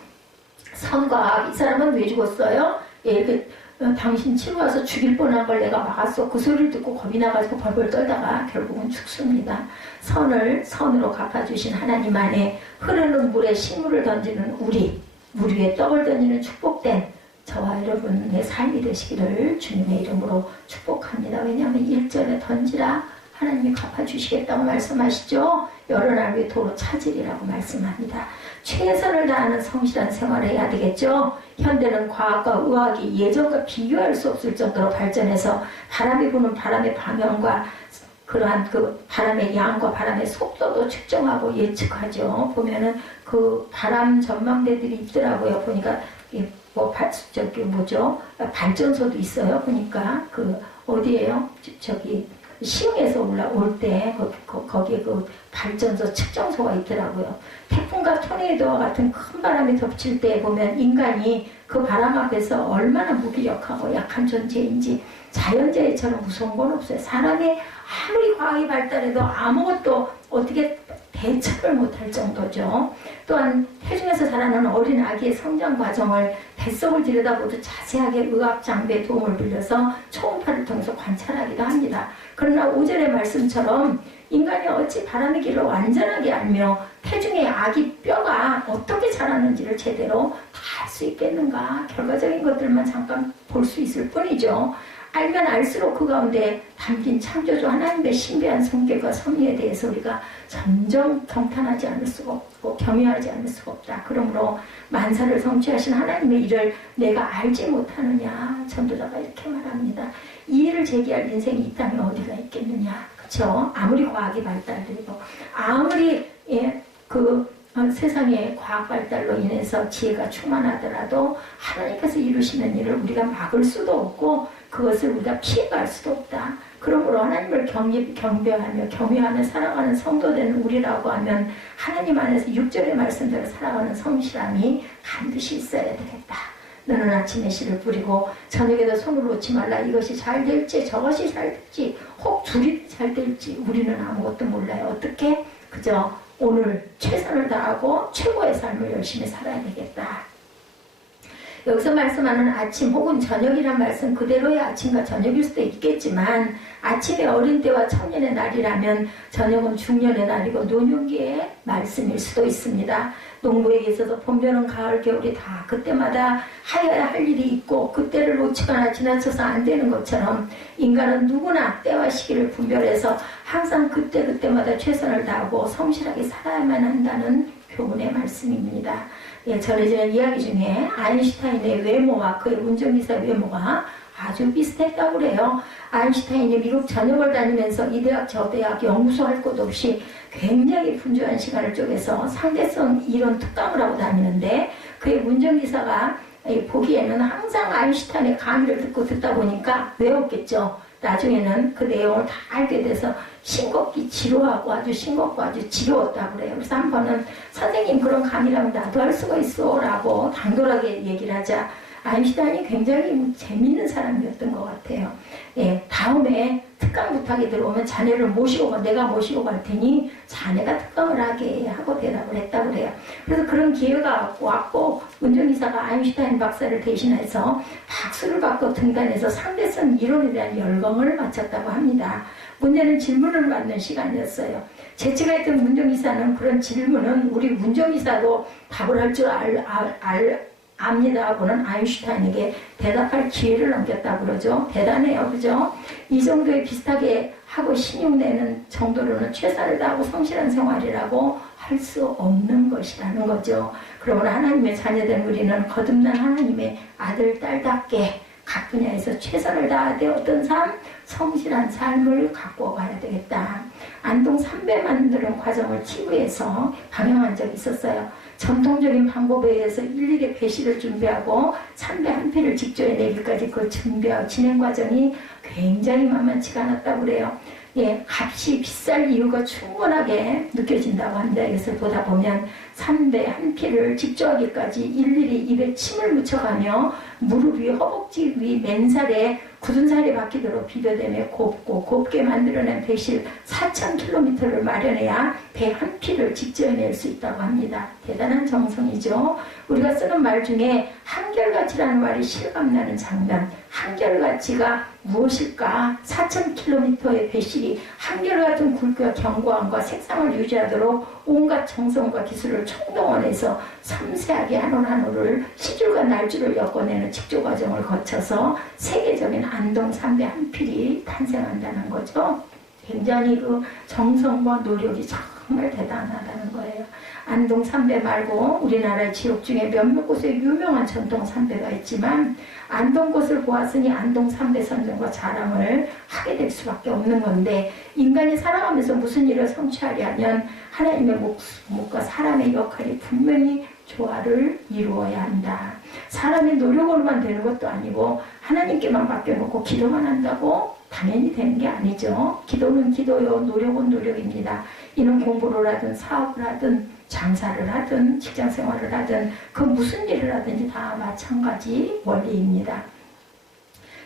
선과 악, 이 사람은 왜 죽었어요? 예, 이렇게 당신 치러 와서 죽일 뻔한 걸 내가 막았어. 그 소리를 듣고 겁이 나가지고 벌벌 떨다가 결국은 죽습니다. 선을 선으로 갚아주신 하나님 안에 흐르는 물에 식물을 던지는 우리, 물 위에 떡을 던지는 축복된 저와 여러분의 삶이 되시기를 주님의 이름으로 축복합니다. 왜냐하면 1절에 던지라 하나님이 갚아주시겠다고 말씀하시죠. 여러 날 위에 도로 차지리라고 말씀합니다. 최선을 다하는 성실한 생활을 해야 되겠죠. 현대는 과학과 의학이 예전과 비교할 수 없을 정도로 발전해서 바람이 부는 바람의 방향과 그러한 그 바람의 양과 바람의 속도도 측정하고 예측하죠. 보면은 그 바람 전망대들이 있더라고요. 보니까 발전소도 있어요. 보니까 그 어디에요? 저기 시흥에서 올라올 때 거기에 그 발전소 측정소가 있더라고요. 태풍과 토네이도와 같은 큰 바람이 덮칠 때 보면 인간이 그 바람 앞에서 얼마나 무기력하고 약한 존재인지 자연재해처럼 무서운 건 없어요. 사람이 아무리 과학이 발달해도 아무것도 어떻게 대처를 못할 정도죠. 또한 태중에서 자라는 어린 아기의 성장 과정을 뱃속을 들여다보도 자세하게 의학 장비의 도움을 빌려서 초음파를 통해서 관찰하기도 합니다. 그러나 5절의 말씀처럼 인간이 어찌 바람의 길을 완전하게 알며 태중의 아기 뼈가 어떻게 자라는지를 제대로 다 알 수 있겠는가? 결과적인 것들만 잠깐 볼 수 있을 뿐이죠. 알면 알수록 그 가운데 담긴 창조주 하나님의 신비한 성격과 섭리에 대해서 우리가 점점 경탄하지 않을 수가 없고 겸유하지 않을 수가 없다. 그러므로 만사를 성취하신 하나님의 일을 내가 알지 못하느냐. 전도자가 이렇게 말합니다. 이 일을 제기할 인생이 이 땅에 어디가 있겠느냐. 그렇죠? 아무리 과학이 발달되고 아무리 세상의 과학 발달로 인해서 지혜가 충만하더라도 하나님께서 이루시는 일을 우리가 막을 수도 없고 그것을 우리가 피해갈 수도 없다. 그러므로 하나님을 경배하며 경외하며 살아가는 성도된 우리라고 하면 하나님 안에서 6절의 말씀대로 살아가는 성실함이 반드시 있어야 되겠다. 너는 아침에 씨를 뿌리고 저녁에도 손을 놓지 말라. 이것이 잘 될지 저것이 잘 될지 혹 둘이 잘 될지 우리는 아무것도 몰라요. 어떻게? 그저 오늘 최선을 다하고 최고의 삶을 열심히 살아야 되겠다. 여기서 말씀하는 아침 혹은 저녁이란 말씀 그대로의 아침과 저녁일 수도 있겠지만 아침이 어린 때와 청년의 날이라면 저녁은 중년의 날이고 노년기의 말씀일 수도 있습니다. 농부에게 있어서 봄, 여름, 가을, 겨울이 다 그때마다 하여야 할 일이 있고 그때를 놓치거나 지나쳐서 안 되는 것처럼 인간은 누구나 때와 시기를 분별해서 항상 그때마다 최선을 다하고 성실하게 살아야만 한다는 교훈의 말씀입니다. 예, 전해지는 이야기 중에 아인슈타인의 외모와 그의 운전기사 외모가 아주 비슷했다고 그래요. 아인슈타인이 미국 전역을 다니면서 이 대학 저 대학 연구소 할 것 없이 굉장히 분주한 시간을 쪼개서 상대성 이론 특강을 하고 다니는데 그의 운전기사가 보기에는 항상 아인슈타인의 강의를 듣다 보니까 외웠겠죠. 나중에는 그 내용을 다 알게 돼서 싱겁기 지루하고 아주 싱겁고 아주 지루웠다고 그래요. 그래서 한 번은 선생님 그런 강의라면 나도 할 수가 있어 라고 당돌하게 얘기를 하자 아인슈타인이 굉장히 재밌는 사람이었던 것 같아요. 예, 다음에 특강 부탁이 들어오면 자네를 내가 모시고 갈 테니 자네가 특강을 하게 하고 대답을 했다고 그래요. 그래서 그런 기회가 왔고 운전기사가 아인슈타인 박사를 대신해서 박수를 받고 등단해서 상대성 이론에 대한 열광을 마쳤다고 합니다. 문제는 질문을 받는 시간이었어요. 재치가 있던 운전기사는 그런 질문은 우리 운전기사도 답을 할 줄 압니다 하고는 아인슈타인에게 대답할 기회를 넘겼다고 그러죠. 대단해요. 그죠? 이 정도에 비슷하게 하고 신용내는 정도로는 최선을 다하고 성실한 생활이라고 할 수 없는 것이라는 거죠. 그러므로 하나님의 자녀된 우리는 거듭난 하나님의 아들, 딸답게 각 분야에서 최선을 다하되 어떤 삶? 성실한 삶을 갖고 가야 되겠다. 안동 삼배 만드는 과정을 TV에서 방영한 적이 있었어요. 전통적인 방법에 의해서 일일이 배실을 준비하고 삼배 한 피를 직조해 내기까지 그 준비와 진행 과정이 굉장히 만만치가 않았다고 그래요. 예, 값이 비쌀 이유가 충분하게 느껴진다고 합니다. 이것을 보다 보면 삼배 한 피를 직조하기까지 일일이 입에 침을 묻혀가며 무릎 위, 허벅지 위, 맨살에 굳은 살이 박히도록 비벼대며 곱게 만들어낸 배실 4,000km를 마련해야 배 한 피를 직전해낼 수 있다고 합니다. 대단한 정성이죠. 우리가 쓰는 말 중에 한결같이라는 말이 실감나는 장면, 한결같이가 무엇일까? 4,000km의 배실이 한결같은 굵기와 견고함과 색상을 유지하도록 온갖 정성과 기술을 총동원해서 섬세하게 한 올 한 올을 시줄과 날줄을 엮어내는 직조 과정을 거쳐서 세계적인 안동 삼배 한 필이 탄생한다는 거죠. 굉장히 그 정성과 노력이 정말 대단하다는 거예요. 안동 삼배 말고 우리나라의 지역 중에 몇몇 곳에 유명한 전통 삼배가 있지만 안동 곳을 보았으니 안동 삼배 선전과 자랑을 하게 될 수밖에 없는 건데, 인간이 살아가면서 무슨 일을 성취하려면 하나님의 목과 사람의 역할이 분명히 조화를 이루어야 한다. 사람의 노력으로만 되는 것도 아니고 하나님께만 맡겨놓고 기도만 한다고 당연히 되는 게 아니죠. 기도는 기도요, 노력은 노력입니다. 이는 공부를 하든 사업을 하든 장사를 하든 직장생활을 하든 그 무슨 일을 하든지 다 마찬가지 원리입니다.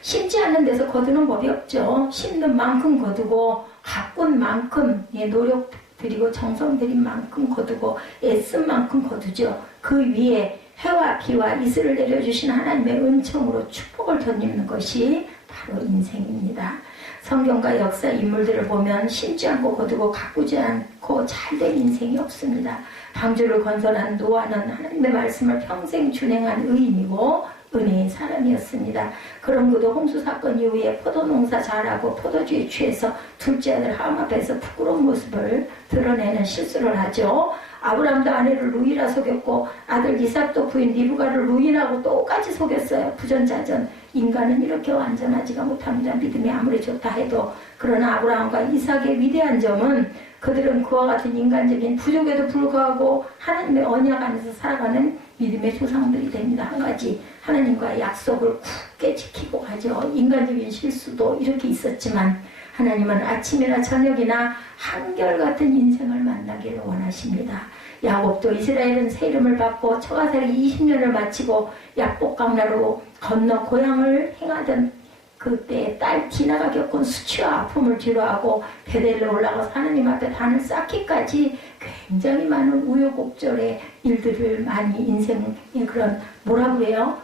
심지 않는 데서 거두는 법이 없죠. 심는 만큼 거두고 가꾼 만큼 노력 드리고 정성 들인 만큼 거두고 애쓴 만큼 거두죠. 그 위에 해와 비와 이슬을 내려주신 하나님의 은총으로 축복을 덧입는 것이 바로 인생입니다. 성경과 역사 인물들을 보면 심지 않고 거두고 가꾸지 않고 잘된 인생이 없습니다. 방주를 건설한 노아는 하나님의 말씀을 평생 준행한 의인이고 은혜의 사람이었습니다. 그런 그도 홍수 사건 이후에 포도농사 잘하고 포도주에 취해서 둘째 아들 함 앞에서 부끄러운 모습을 드러내는 실수를 하죠. 아브라함도 아내를 루이라 속였고 아들 이삭도 부인 리브가를 루인하고 똑같이 속였어요. 부전자전. 인간은 이렇게 완전하지가 못합니다. 믿음이 아무리 좋다 해도. 그러나 아브라함과 이삭의 위대한 점은 그들은 그와 같은 인간적인 부족에도 불구하고 하나님의 언약 안에서 살아가는 믿음의 조상들이 됩니다. 한 가지, 하나님과의 약속을 굳게 지키고 가죠. 인간적인 실수도 이렇게 있었지만 하나님은 아침이나 저녁이나 한결같은 인생을 만나기를 원하십니다. 야곱도 이스라엘은 새 이름을 받고 처가살이 20년을 마치고 약복강나루 건너 고향을 행하던 그때 딸 디나가 겪은 수치와 아픔을 뒤로하고 베델로 올라가서 하나님 앞에 단을 쌓기까지 굉장히 많은 우여곡절의 일들을 많이 인생의 그런 뭐라고 해요?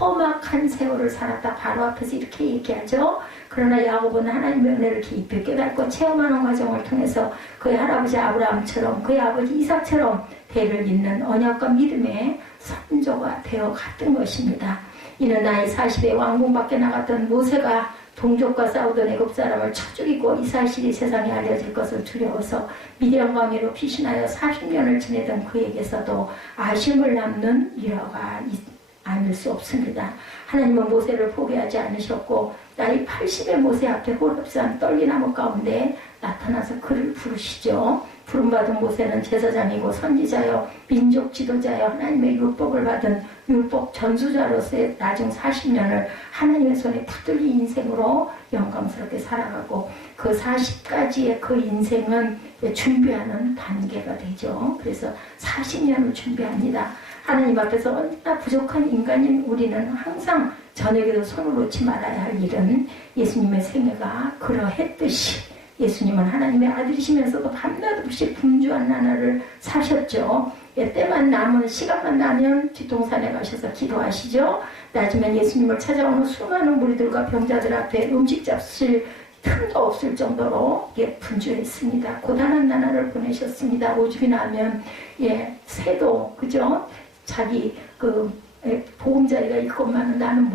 험악한 세월을 살았다. 바로 앞에서 이렇게 얘기하죠. 그러나 야곱은 하나님의 은혜를 깊이 깨닫고 체험하는 과정을 통해서 그의 할아버지 아브라함처럼 그의 아버지 이삭처럼 대를 잇는 언약과 믿음의 선조가 되어 갔던 것입니다. 이는 나이 40에 왕궁 밖에 나갔던 모세가 동족과 싸우던 애굽 사람을 쳐 죽이고 이 사실이 세상에 알려질 것을 두려워서 미디안 광야로 피신하여 40년을 지내던 그에게서도 아쉬움을 남는 일화가 아닐 수 없습니다. 하나님은 모세를 포기하지 않으셨고 나이 80의 모세 앞에 호렙산 떨기나무 가운데 나타나서 그를 부르시죠. 부름받은 모세는 제사장이고 선지자여 민족 지도자여 하나님의 율법을 받은 율법 전수자로서의 나중 40년을 하나님의 손에 붙들린 인생으로 영광스럽게 살아가고 그 40까지의 그 인생은 준비하는 단계가 되죠. 그래서 40년을 준비합니다. 하나님 앞에서 언제나 부족한 인간인 우리는 항상 저녁에도 손을 놓지 말아야 할 일은 예수님의 생애가 그러했듯이 예수님은 하나님의 아들이시면서도 밤낮 없이 분주한 나날을 사셨죠. 때만 남은 시간만 나면 뒷동산에 가셔서 기도하시죠. 낮이면 예수님을 찾아오는 수많은 무리들과 병자들 앞에 음식 잡수실 틈도 없을 정도로 분주했습니다. 고단한 나날을 보내셨습니다. 오죽이나 하면 새도 그죠? 자기 보금자리가 있건만은 나는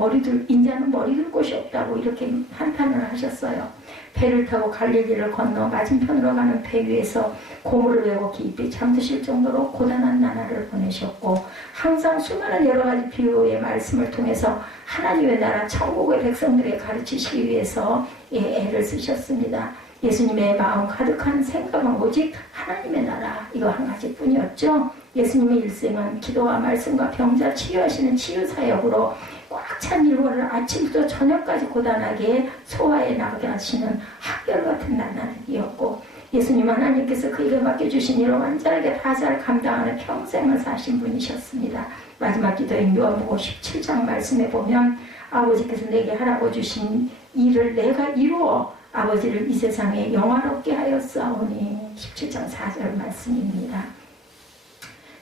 인자는 머리 둘 곳이 없다고 이렇게 한탄을 하셨어요. 배를 타고 갈릴리를 건너 맞은편으로 가는 배 위에서 고물을 외고 깊이 잠드실 정도로 고단한 나날을 보내셨고 항상 수많은 여러 가지 비유의 말씀을 통해서 하나님의 나라 천국의 백성들에게 가르치시기 위해서 애를 쓰셨습니다. 예수님의 마음 가득한 생각은 오직 하나님의 나라 이거 한 가지뿐이었죠. 예수님의 일생은 기도와 말씀과 병자 치유하시는 치유사역으로 꽉 찬 일과를 아침부터 저녁까지 고단하게 소화해 나가게 하시는 한결같은 나날이었고 예수님 하나님께서 그에게 맡겨주신 일을 완전하게 다 잘 감당하는 평생을 사신 분이셨습니다. 마지막 기도인 요한복음 17장 말씀에 보면 아버지께서 내게 하라고 주신 일을 내가 이루어 아버지를 이 세상에 영화롭게 하였사오니 17장 4절 말씀입니다.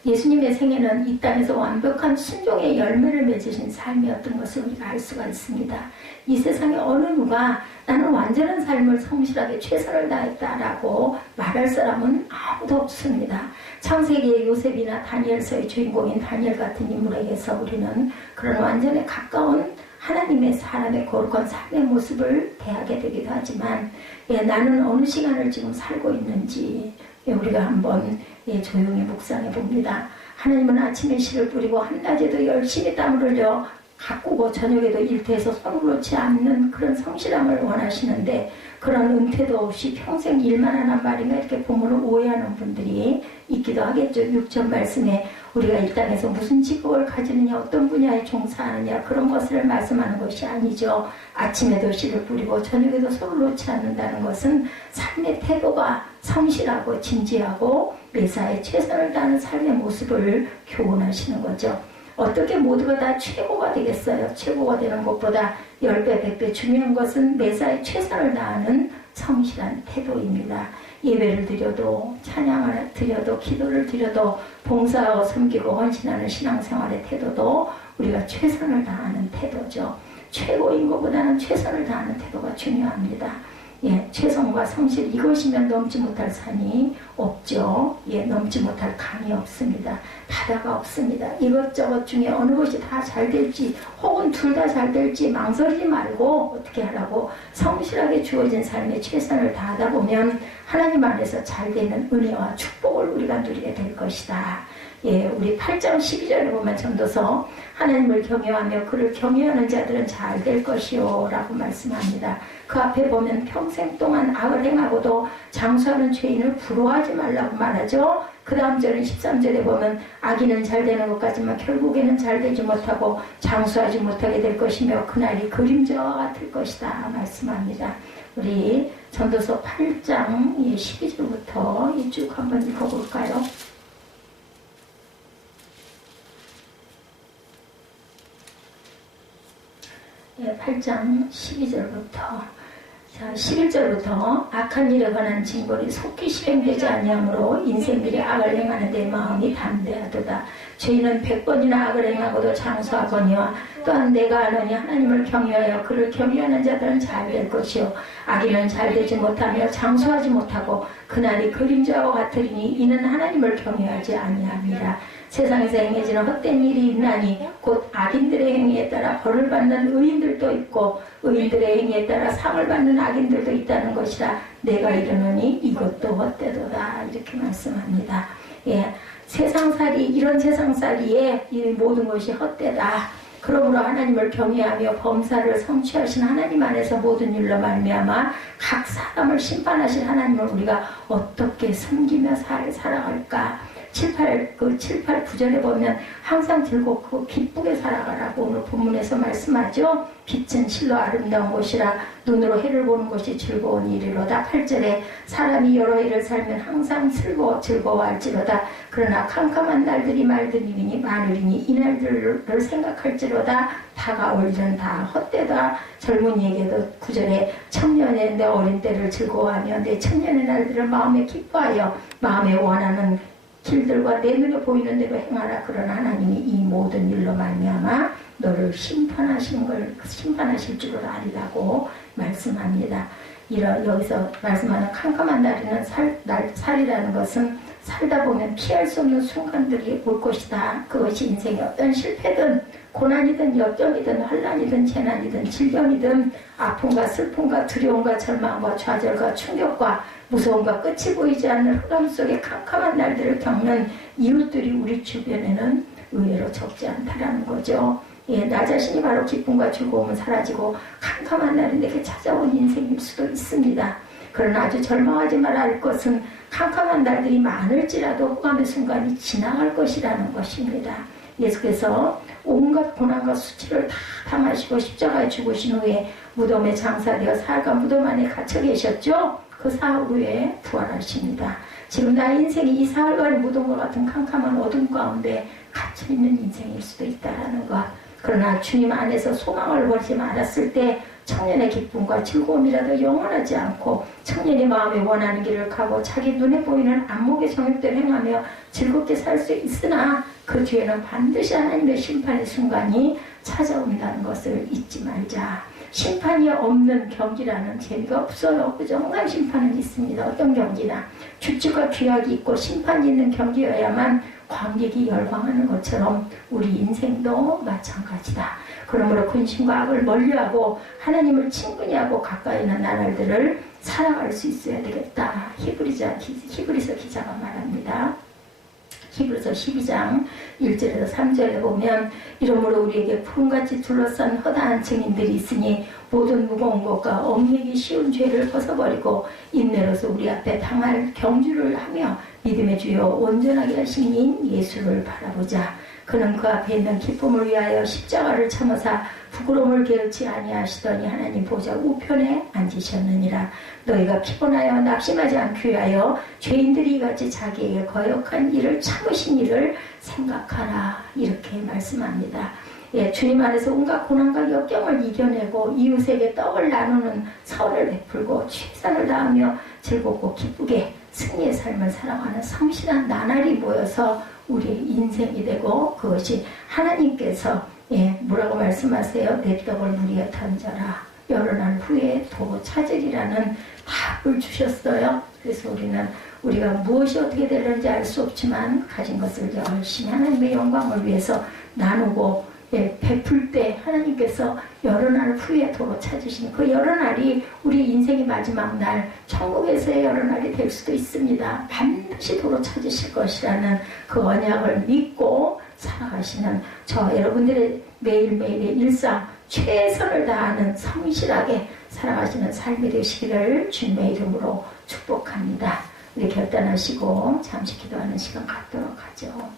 예수님의 생애는 이 땅에서 완벽한 순종의 열매를 맺으신 삶이었던 것을 우리가 알 수가 있습니다. 이 세상에 어느 누가 나는 완전한 삶을 성실하게 최선을 다했다라고 말할 사람은 아무도 없습니다. 창세기의 요셉이나 다니엘서의 주인공인 다니엘 같은 인물에게서 우리는 그런 완전에 가까운 하나님의 사람의 거룩한 삶의 모습을 대하게 되기도 하지만 나는 어느 시간을 지금 살고 있는지 우리가 한번 조용히 묵상해 봅니다. 하나님은 아침에 씨를 뿌리고 한낮에도 열심히 땀을 흘려 가꾸고 저녁에도 일터에서 손을 놓지 않는 그런 성실함을 원하시는데 그런 은퇴도 없이 평생 일만 하란 말인가 이렇게 본문을 오해하는 분들이 있기도 하겠죠. 6절 말씀에 우리가 이 땅에서 무슨 직업을 가지느냐 어떤 분야에 종사하느냐 그런 것을 말씀하는 것이 아니죠. 아침에도 씨를 뿌리고 저녁에도 손을 놓지 않는다는 것은 삶의 태도가 성실하고 진지하고 매사에 최선을 다하는 삶의 모습을 교훈하시는 거죠. 어떻게 모두가 다 최고가 되겠어요? 최고가 되는 것보다 10배, 100배 중요한 것은 매사에 최선을 다하는 성실한 태도입니다. 예배를 드려도 찬양을 드려도 기도를 드려도 봉사하고 섬기고 헌신하는 신앙생활의 태도도 우리가 최선을 다하는 태도죠. 최고인 것보다는 최선을 다하는 태도가 중요합니다. 최선과 성실 이것이면 넘지 못할 산이 없죠. 넘지 못할 강이 없습니다. 바다가 없습니다. 이것저것 중에 어느 것이 다 잘 될지 혹은 둘 다 잘 될지 망설이지 말고 어떻게 하라고 성실하게 주어진 삶에 최선을 다하다 보면 하나님 안에서 잘 되는 은혜와 축복을 우리가 누리게 될 것이다. 우리 8장 12절에 보면 전도서 하나님을 경외하며 그를 경외하는 자들은 잘 될 것이요 라고 말씀합니다. 그 앞에 보면 평생 동안 악을 행하고도 장수하는 죄인을 부러워하지 말라고 말하죠. 그 다음 절은 13절에 보면 악인은 잘 되는 것 같지만 결국에는 잘 되지 못하고 장수하지 못하게 될 것이며 그날이 그림자와 같을 것이다 말씀합니다. 우리 전도서 8장 12절부터 쭉 한번 읽어볼까요? 8장 12절부터 11절부터 악한 일에 관한 징벌이 속히 실행되지 아니하므로 인생들이 악을 행하는 데 마음이 담대하도다. 죄인은 100번이나 악을 행하고도 장수하거니와 또한 내가 아노니 하나님을 경외하여 그를 경외하는 자들은 잘 될 것이요 악인은 잘 되지 못하며 장수하지 못하고 그날이 그림자와 같으리니 이는 하나님을 경외하지 아니함이라. 세상에서 행해지는 헛된 일이 있나니 곧 악인들의 행위에 따라 벌을 받는 의인들도 있고 의인들의 행위에 따라 상을 받는 악인들도 있다는 것이라 내가 이르노니 이것도 헛되도다 이렇게 말씀합니다. 세상살이 이런 세상살이에 이 모든 것이 헛되다. 그러므로 하나님을 경외하며 범사를 성취하신 하나님 안에서 모든 일로 말미암아 각 사람을 심판하신 하나님을 우리가 어떻게 섬기며 살아갈까? 7, 8, 9절에 보면 항상 즐겁고 기쁘게 살아가라고 오늘 본문에서 말씀하죠. 빛은 실로 아름다운 것이라 눈으로 해를 보는 것이 즐거운 일이로다. 8절에 사람이 여러 해를 살면 항상 즐거워할지로다. 그러나 캄캄한 날들이 말들이니 많으리니 이 날들을 생각할지로다. 다가올 일은 다 헛되다. 젊은이에게도 9절에 청년의 내 어린 때를 즐거워하며 내 청년의 날들을 마음에 기뻐하여 마음에 원하는 길들과 내 눈에 보이는 대로 행하라. 그러나 하나님이 이 모든 일로 말미암아 너를 심판하실 줄을 아리라고 말씀합니다. 여기서 말씀하는 캄캄한 날에는 살이라는 것은 살다 보면 피할 수 없는 순간들이 올 것이다. 그것이 인생의 어떤 실패든 고난이든 역경이든 환난이든 재난이든 질병이든 아픔과 슬픔과 두려움과 절망과 좌절과 충격과 무서움과 끝이 보이지 않는 흑암 속의 캄캄한 날들을 겪는 이웃들이 우리 주변에는 의외로 적지 않다라는 거죠. 나 자신이 바로 기쁨과 즐거움은 사라지고 캄캄한 날이 내게 찾아온 인생일 수도 있습니다. 그러나 아주 절망하지 말아야 할 것은 캄캄한 날들이 많을지라도 흑암의 순간이 지나갈 것이라는 것입니다. 예수께서 온갖 고난과 수치를 다 담아시고 십자가에 죽으신 후에 무덤에 장사되어 사흘간 무덤 안에 갇혀 계셨죠. 그 사흘 후에 부활하십니다. 지금 나의 인생이 이 사흘간의 무덤과 같은 캄캄한 어둠 가운데 갇혀있는 인생일 수도 있다는 것. 그러나 주님 안에서 소망을 버리지 말았을 때 청년의 기쁨과 즐거움이라도 영원하지 않고 청년이 마음에 원하는 길을 가고 자기 눈에 보이는 안목의 정욕대로 행하며 즐겁게 살 수 있으나 그 뒤에는 반드시 하나님의 심판의 순간이 찾아온다는 것을 잊지 말자. 심판이 없는 경기라는 재미가 없어요. 그죠? 항상 심판은 있습니다. 어떤 경기나 규칙과 규약이 있고 심판이 있는 경기여야만 관객이 열광하는 것처럼 우리 인생도 마찬가지다. 그러므로 근심과 악을 멀리하고 하나님을 친근히 하고 가까이 있는 나날들을 살아갈 수 있어야 되겠다. 히브리서 기자가 말합니다. 히브리서 12장 1절에서 3절에 보면 이러므로 우리에게 푸른같이 둘러싼 허다한 증인들이 있으니 모든 무거운 것과 얽매기 쉬운 죄를 벗어버리고 인내로서 우리 앞에 당할 경주를 하며 믿음의 주여 온전하게 하신 인 예수를 바라보자. 그는 그 앞에 있는 기쁨을 위하여 십자가를 참으사 부끄러움을 게을치 아니하시더니 하나님 보좌 우편에 앉으셨느니라. 너희가 피곤하여 낙심하지 않기 위하여 죄인들이 이같이 자기에게 거역한 일을 참으신 일을 생각하라. 이렇게 말씀합니다. 예, 주님 안에서 온갖 고난과 역경을 이겨내고 이웃에게 떡을 나누는 선을 베풀고 최선을 다하며 즐겁고 기쁘게 승리의 삶을 살아가는 성실한 나날이 모여서 우리의 인생이 되고 그것이 하나님께서 뭐라고 말씀하세요? 내 떡을 무리에 던져라. 여러 날 후에 도로 찾으리라는 답을 주셨어요. 그래서 우리가 무엇이 어떻게 되는지 알 수 없지만 가진 것을 열심히 하나님의 영광을 위해서 나누고 베풀 때 하나님께서 여러 날 후에 도로 찾으신 그 여러 날이 우리 인생의 마지막 날 천국에서의 여러 날이 될 수도 있습니다. 반드시 도로 찾으실 것이라는 그 언약을 믿고 살아가시는 저 여러분들의 매일매일의 일상 최선을 다하는 성실하게 살아가시는 삶이 되시기를 주님의 이름으로 축복합니다. 우리 결단하시고 잠시 기도하는 시간 갖도록 하죠.